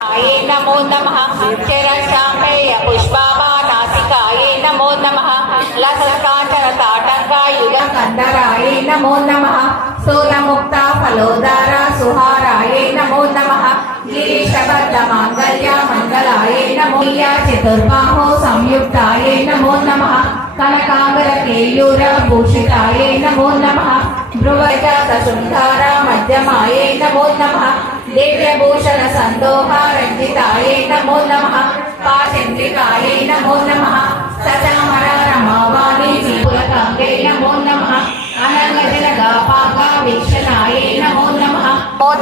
आये नमो नमः चरशाम्भेय पुष्पाभा नासिकायै नमो नमः लसत्काचरताटङ्कायुग कन्दरायै नमो नमः सोलमुक्ता फलोदारा सुहारायै नमो नमः गिरीशबद्धमाङ्गल्य मङ्गलायै नमो या चतुर्बाहो संयुक्तायै नमो नमः कनकाम्बरकेयूर भूषितायै नमो नमः भ्रुवजसुन्धारा मध्यमायेन मोत्तमः देव्यभूषणसन्दोहा रंजिता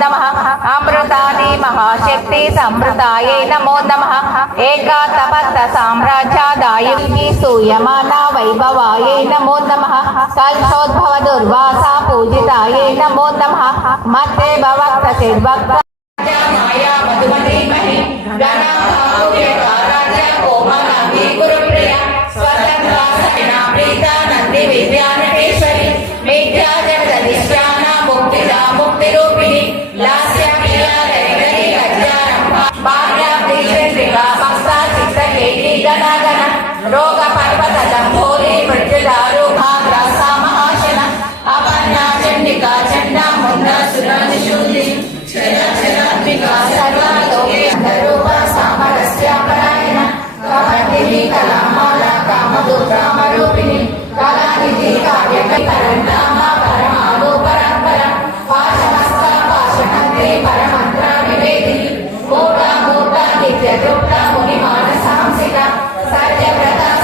नमः। अमृतानि महाशक्ति समृतायै नमो नमः। एका तपस्थ साम्राज्यादायिनी सूयमाना वैभवायै नमो नमः। कल्शोद्भव दुर्वासा पूजितायै नमो नमः। मते भवक्त चिद्भक्त विद्यानटेश्वरी Jai Rupa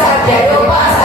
Sat Jai Rupa Sat